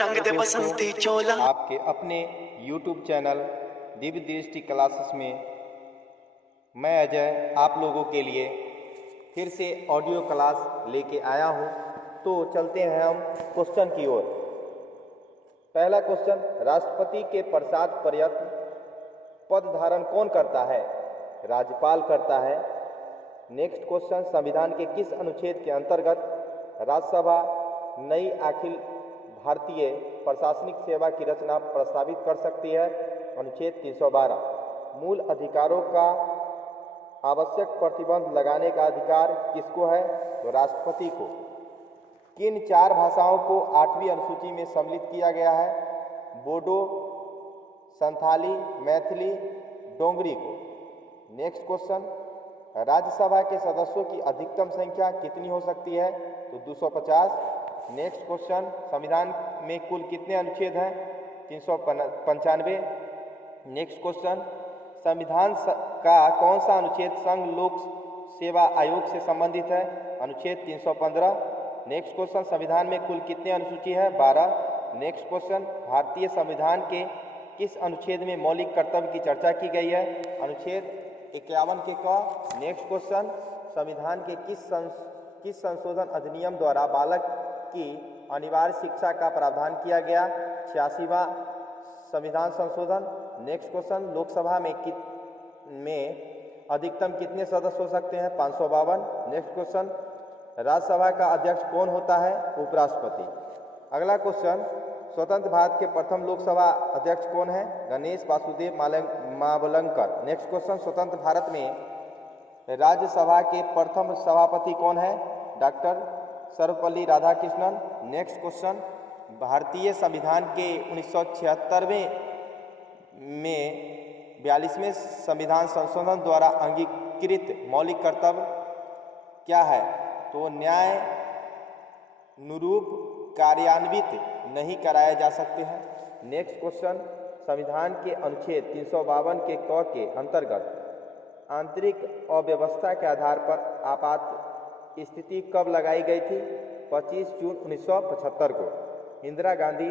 रंग दे बसंती चोला। आपके अपने YouTube चैनल दिव्य दृष्टि क्लासेस में मैं अजय आप लोगों के लिए फिर से ऑडियो क्लास लेके आया हूँ। तो चलते हैं हम क्वेश्चन की ओर। पहला क्वेश्चन, राष्ट्रपति के प्रसाद पर्यंत पद धारण कौन करता है? राज्यपाल करता है। नेक्स्ट क्वेश्चन, संविधान के किस अनुच्छेद के अंतर्गत राज्यसभा नई अखिल भारतीय प्रशासनिक सेवा की रचना प्रस्तावित कर सकती है? अनुच्छेद 312। मूल अधिकारों का आवश्यक प्रतिबंध लगाने का अधिकार किसको है? तो राष्ट्रपति को। किन 4 भाषाओं को 8वीं अनुसूची में सम्मिलित किया गया है? बोडो, संथाली, मैथिली, डोंगरी को। नेक्स्ट क्वेश्चन, राज्यसभा के सदस्यों की अधिकतम संख्या कितनी हो सकती है? तो 250। नेक्स्ट क्वेश्चन, संविधान में कुल कितने अनुच्छेद हैं? 395। नेक्स्ट क्वेश्चन, संविधान का कौन सा अनुच्छेद संघ लोक सेवा आयोग से संबंधित है? अनुच्छेद 315। नेक्स्ट क्वेश्चन, संविधान में कुल कितने अनुसूची है? 12। नेक्स्ट क्वेश्चन, भारतीय संविधान के किस अनुच्छेद में मौलिक कर्तव्य की चर्चा की गई है? अनुच्छेद 51 के क। नेक्स्ट क्वेश्चन, संविधान के किस संशोधन अधिनियम द्वारा बालक की अनिवार्य शिक्षा का प्रावधान किया गया? 86वां संविधान संशोधन। नेक्स्ट क्वेश्चन, लोकसभा में अधिकतम कितने सदस्य हो सकते हैं? 552। नेक्स्ट क्वेश्चन, राज्यसभा का अध्यक्ष कौन होता है? उपराष्ट्रपति। अगला क्वेश्चन, स्वतंत्र भारत के प्रथम लोकसभा अध्यक्ष कौन है? गणेश वासुदेव मावलंकर। नेक्स्ट क्वेश्चन, स्वतंत्र भारत में राज्यसभा के प्रथम सभापति कौन है? Doctor Sarvepalli Radhakrishnan. Next question, भारतीय संविधान के 1976 में 42वें संविधान संशोधन द्वारा अंगीकृत मौलिक कर्तव्य क्या है? तो न्याय अनुरूप कार्यान्वित नहीं कराए जा सकते हैं। नेक्स्ट क्वेश्चन, संविधान के अनुच्छेद 352 के क के अंतर्गत आंतरिक अव्यवस्था के आधार पर आपात स्थिति कब लगाई गई थी? 25 जून 1975 को इंदिरा गांधी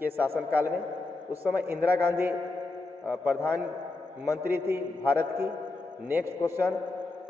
के शासनकाल में। उस समय इंदिरा गांधी प्रधानमंत्री थी भारत की। नेक्स्ट क्वेश्चन,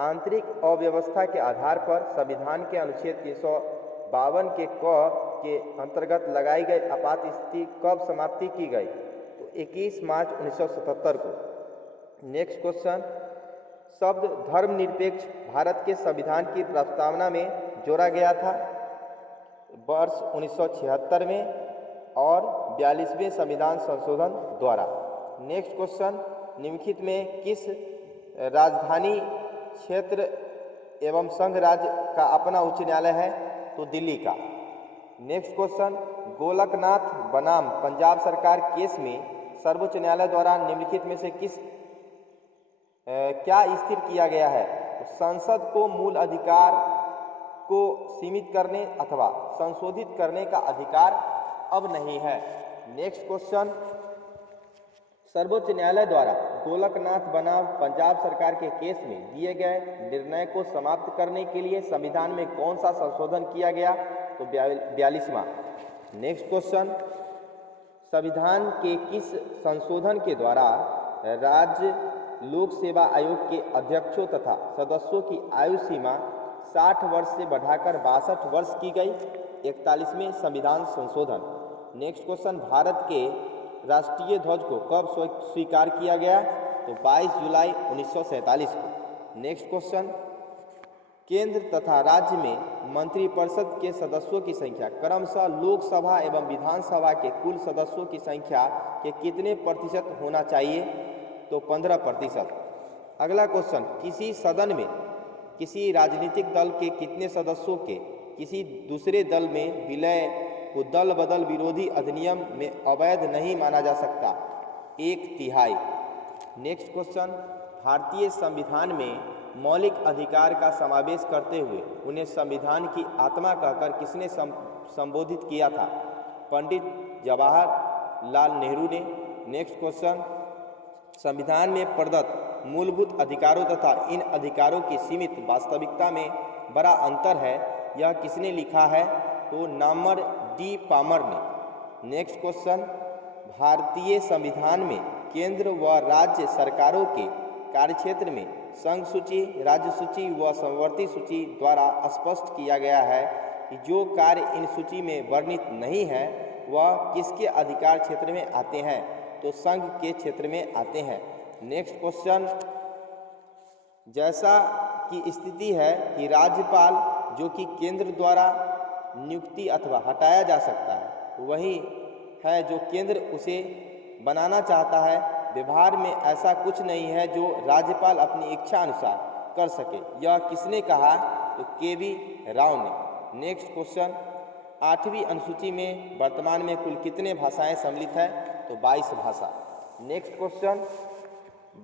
आंतरिक अव्यवस्था के आधार पर संविधान के अनुच्छेद 352 के क के अंतर्गत लगाई गई आपात स्थिति कब समाप्ति की गई? तो 21 मार्च 1977 को। नेक्स्ट क्वेश्चन, शब्द धर्मनिरपेक्ष भारत के संविधान की प्रस्तावना में जोड़ा गया था वर्ष 1976 में और 42वें संविधान संशोधन द्वारा। नेक्स्ट क्वेश्चन, निम्नलिखित में किस राजधानी क्षेत्र एवं संघ राज्य का अपना उच्च न्यायालय है? तो दिल्ली का। नेक्स्ट क्वेश्चन, गोलकनाथ बनाम पंजाब सरकार केस में सर्वोच्च न्यायालय द्वारा निम्नलिखित में से क्या स्थिर किया गया है? तो संसद को मूल अधिकार को सीमित करने अथवा संशोधित करने का अधिकार अब नहीं है। नेक्स्ट क्वेश्चन, सर्वोच्च न्यायालय द्वारा गोलकनाथ बनाम पंजाब सरकार के केस में दिए गए निर्णय को समाप्त करने के लिए संविधान में कौन सा संशोधन किया गया? तो 42वां। नेक्स्ट क्वेश्चन, संविधान के किस संशोधन के द्वारा राज्य लोक सेवा आयोग के अध्यक्षों तथा सदस्यों की आयु सीमा 60 वर्ष से बढ़ाकर 62 वर्ष की गई? 41वें संविधान संशोधन। नेक्स्ट क्वेश्चन, भारत के राष्ट्रीय ध्वज को कब स्वीकार किया गया? तो 22 जुलाई 1947 को। नेक्स्ट क्वेश्चन, केंद्र तथा राज्य में मंत्रिपरिषद के सदस्यों की संख्या क्रमशः लोकसभा एवं विधानसभा के कुल सदस्यों की संख्या के कितने प्रतिशत होना चाहिए? तो 15%। अगला क्वेश्चन, किसी सदन में किसी राजनीतिक दल के कितने सदस्यों के किसी दूसरे दल में विलय को दल बदल विरोधी अधिनियम में अवैध नहीं माना जा सकता? 1/3। नेक्स्ट क्वेश्चन, भारतीय संविधान में मौलिक अधिकार का समावेश करते हुए उन्हें संविधान की आत्मा कहकर किसने संबोधित किया था? पंडित जवाहरलाल नेहरू ने। नेक्स्ट क्वेश्चन, संविधान में प्रदत्त मूलभूत अधिकारों तथा इन अधिकारों की सीमित वास्तविकता में बड़ा अंतर है, यह किसने लिखा है? तो नामर डी पामर ने। नेक्स्ट क्वेश्चन, भारतीय संविधान में केंद्र व राज्य सरकारों के कार्यक्षेत्र में संघ सूची, राज्य सूची व समवर्ती सूची द्वारा स्पष्ट किया गया है कि जो कार्य इन सूची में वर्णित नहीं है वह किसके अधिकार क्षेत्र में आते हैं, तो संघ के क्षेत्र में आते हैं। नेक्स्ट क्वेश्चन, जैसा की स्थिति है कि राज्यपाल जो कि केंद्र द्वारा नियुक्ति अथवा हटाया जा सकता है वही है जो केंद्र उसे बनाना चाहता है। व्यवहार में ऐसा कुछ नहीं है जो राज्यपाल अपनी इच्छा अनुसार कर सके। यह किसने कहा, तो केवी राव ने। नेक्स्ट क्वेश्चन, 8वीं अनुसूची में वर्तमान में कुल कितने भाषाएं सम्मिलित है, तो 22 भाषा। नेक्स्ट क्वेश्चन,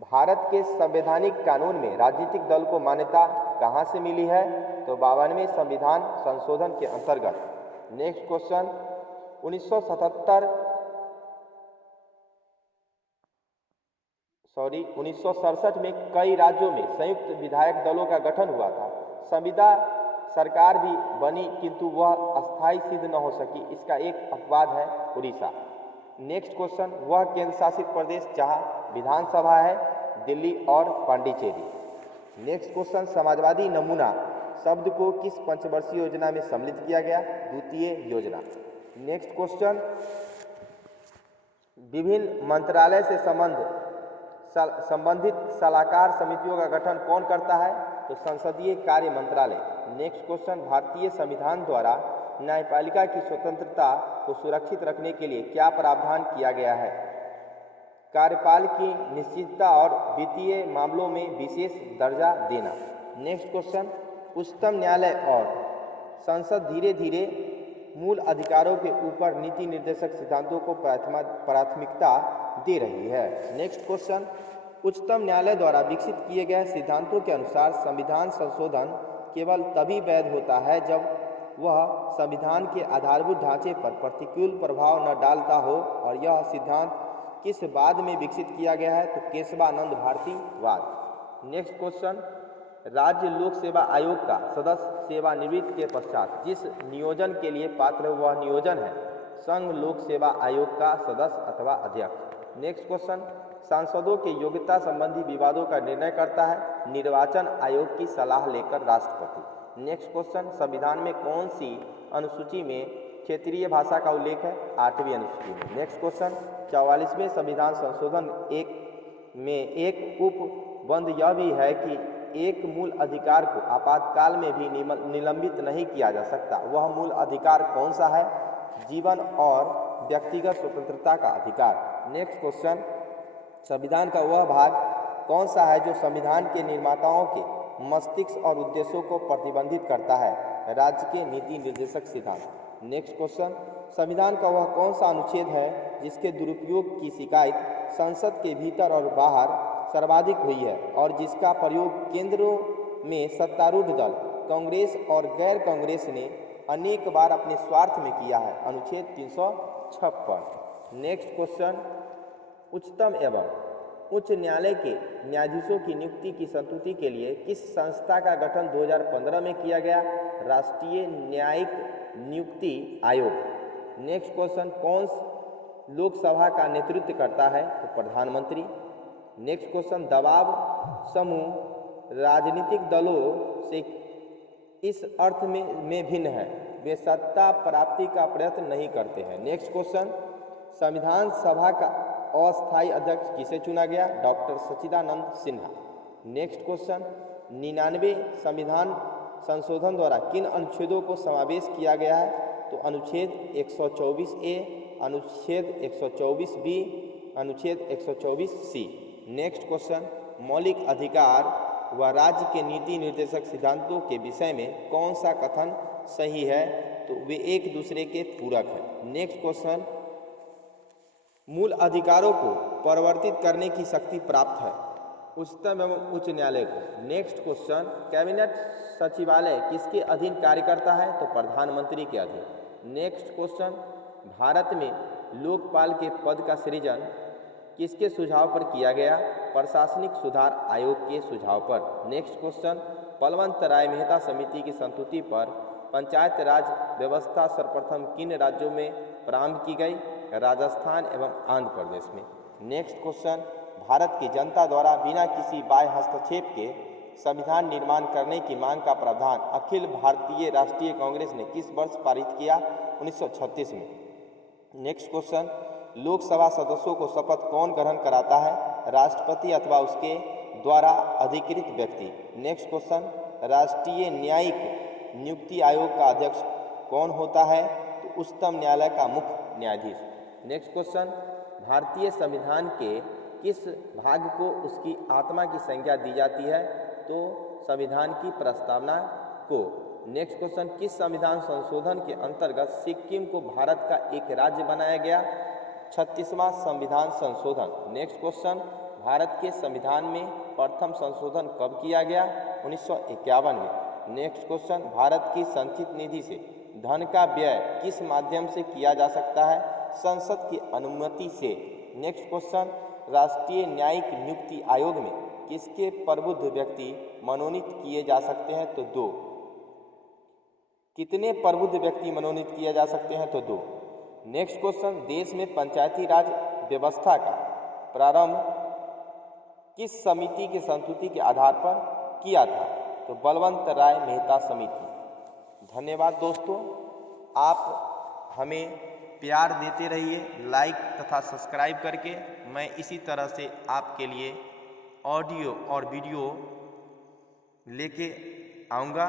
भारत के संवैधानिक कानून में राजनीतिक दल को मान्यता कहाँ से मिली है, तो 52वें संविधान संशोधन के अंतर्गत। नेक्स्ट क्वेश्चन, 1967 में कई राज्यों में संयुक्त विधायक दलों का गठन हुआ था। संविदा सरकार भी बनी किंतु वह अस्थायी सिद्ध न हो सकी। इसका एक अपवाद है उड़ीसा। नेक्स्ट क्वेश्चन, वह केंद्र शासित प्रदेश जहां विधानसभा है, दिल्ली और पांडिचेरी। नेक्स्ट क्वेश्चन, समाजवादी नमूना शब्द को किस पंचवर्षीय योजना में सम्मिलित किया गया, द्वितीय योजना। नेक्स्ट क्वेश्चन, विभिन्न मंत्रालय से संबंधित सलाहकार समितियों का गठन कौन करता है, तो संसदीय कार्य मंत्रालय। नेक्स्ट क्वेश्चन, भारतीय संविधान द्वारा न्यायपालिका की स्वतंत्रता को सुरक्षित रखने के लिए क्या प्रावधान किया गया है, कार्यपाल की निश्चितता और वित्तीय मामलों में विशेष दर्जा देना। नेक्स्ट क्वेश्चन, उच्चतम न्यायालय और संसद धीरे धीरे मूल अधिकारों के ऊपर नीति निर्देशक सिद्धांतों को प्राथमिकता दे रही है। नेक्स्ट क्वेश्चन, उच्चतम न्यायालय द्वारा विकसित किए गए सिद्धांतों के अनुसार संविधान संशोधन केवल तभी वैध होता है जब वह संविधान के आधारभूत ढांचे पर प्रतिकूल प्रभाव न डालता हो, और यह सिद्धांत किस वाद में विकसित किया गया है, तो केशवानंद भारती वाद। नेक्स्ट क्वेश्चन, राज्य लोक सेवा आयोग का सदस्य सेवानिवृत्ति के पश्चात जिस नियोजन के लिए पात्र वह नियोजन है संघ लोक सेवा आयोग का सदस्य अथवा अध्यक्ष। नेक्स्ट क्वेश्चन, सांसदों के योग्यता संबंधी विवादों का निर्णय करता है निर्वाचन आयोग की सलाह लेकर राष्ट्रपति। नेक्स्ट क्वेश्चन, संविधान में कौन सी अनुसूची में क्षेत्रीय भाषा का उल्लेख है, 8वीं अनुसूची में। नेक्स्ट क्वेश्चन, 44वें संविधान संशोधन में एक उपबंध यह भी है कि एक मूल अधिकार को आपातकाल में भी निलंबित नहीं किया जा सकता। वह मूल अधिकार कौन सा है, जीवन और व्यक्तिगत स्वतंत्रता का अधिकार। नेक्स्ट क्वेश्चन, संविधान का वह भाग कौन सा है जो संविधान के निर्माताओं के मस्तिष्क और उद्देश्यों को प्रतिबंधित करता है, राज्य के नीति निर्देशक सिद्धांत। नेक्स्ट क्वेश्चन, संविधान का वह कौन सा अनुच्छेद है जिसके दुरुपयोग की शिकायत संसद के भीतर और बाहर सर्वाधिक हुई है और जिसका प्रयोग केंद्रों में सत्तारूढ़ दल कांग्रेस और गैर कांग्रेस ने अनेक बार अपने स्वार्थ में किया है, अनुच्छेद 356। नेक्स्ट क्वेश्चन, उच्चतम एवं उच्च न्यायालय के न्यायाधीशों की नियुक्ति की संतुष्टि के लिए किस संस्था का गठन 2015 में किया गया, राष्ट्रीय न्यायिक नियुक्ति आयोग। नेक्स्ट क्वेश्चन, कौन लोकसभा का नेतृत्व करता है, तो प्रधानमंत्री। नेक्स्ट क्वेश्चन, दबाव समूह राजनीतिक दलों से इस अर्थ में भिन्न है, वे सत्ता प्राप्ति का प्रयत्न नहीं करते हैं। नेक्स्ट क्वेश्चन, संविधान सभा का अस्थायी अध्यक्ष किसे चुना गया, डॉक्टर सच्चिदानंद सिन्हा। नेक्स्ट क्वेश्चन, 99वें संविधान संशोधन द्वारा किन अनुच्छेदों को समावेश किया गया है, तो अनुच्छेद 124A, अनुच्छेद 124B, अनुच्छेद 124C। नेक्स्ट क्वेश्चन, मौलिक अधिकार व राज्य के नीति निर्देशक सिद्धांतों के विषय में कौन सा कथन सही है, तो वे एक दूसरे के पूरक हैं। नेक्स्ट क्वेश्चन, मूल अधिकारों को परिवर्तित करने की शक्ति प्राप्त है उच्चतम एवं उच्च न्यायालय को। नेक्स्ट क्वेश्चन, कैबिनेट सचिवालय किसके अधीन कार्य करता है, तो प्रधानमंत्री के अधीन। नेक्स्ट क्वेश्चन, भारत में लोकपाल के पद का सृजन किसके सुझाव पर किया गया, प्रशासनिक सुधार आयोग के सुझाव पर। नेक्स्ट क्वेश्चन, बलवंत राय मेहता समिति की संस्तुति पर पंचायत राज व्यवस्था सर्वप्रथम किन राज्यों में प्रारंभ की गई? राजस्थान एवं आंध्र प्रदेश में। नेक्स्ट क्वेश्चन, भारत की जनता द्वारा बिना किसी बाह्य हस्तक्षेप के संविधान निर्माण करने की मांग का प्रावधान अखिल भारतीय राष्ट्रीय कांग्रेस ने किस वर्ष पारित किया? 1936 में। नेक्स्ट क्वेश्चन, लोकसभा सदस्यों को शपथ कौन ग्रहण कराता है? राष्ट्रपति अथवा उसके द्वारा अधिकृत व्यक्ति। नेक्स्ट क्वेश्चन, राष्ट्रीय न्यायिक नियुक्ति आयोग का अध्यक्ष कौन होता है? तो उच्चतम न्यायालय का मुख्य न्यायाधीश। नेक्स्ट क्वेश्चन, भारतीय संविधान के किस भाग को उसकी आत्मा की संज्ञा दी जाती है? तो संविधान की प्रस्तावना को। नेक्स्ट क्वेश्चन, किस संविधान संशोधन के अंतर्गत सिक्किम को भारत का एक राज्य बनाया गया? 36वां संविधान संशोधन। नेक्स्ट क्वेश्चन, भारत के संविधान में प्रथम संशोधन कब किया गया? 1951 में। नेक्स्ट क्वेश्चन, भारत की संचित निधि से धन का व्यय किस माध्यम से किया जा सकता है? संसद की अनुमति से। नेक्स्ट क्वेश्चन, राष्ट्रीय न्यायिक नियुक्ति आयोग में किसके प्रबुद्ध व्यक्ति मनोनीत किए जा सकते हैं? तो 2। कितने प्रबुद्ध व्यक्ति मनोनीत किए जा सकते हैं? तो 2। नेक्स्ट क्वेश्चन, देश में पंचायती राज व्यवस्था का प्रारंभ किस समिति के संस्तुति के आधार पर किया था? तो बलवंत राय मेहता समिति। धन्यवाद दोस्तों, आप हमें प्यार देते रहिए लाइक तथा सब्सक्राइब करके। मैं इसी तरह से आपके लिए ऑडियो और वीडियो लेके आऊँगा।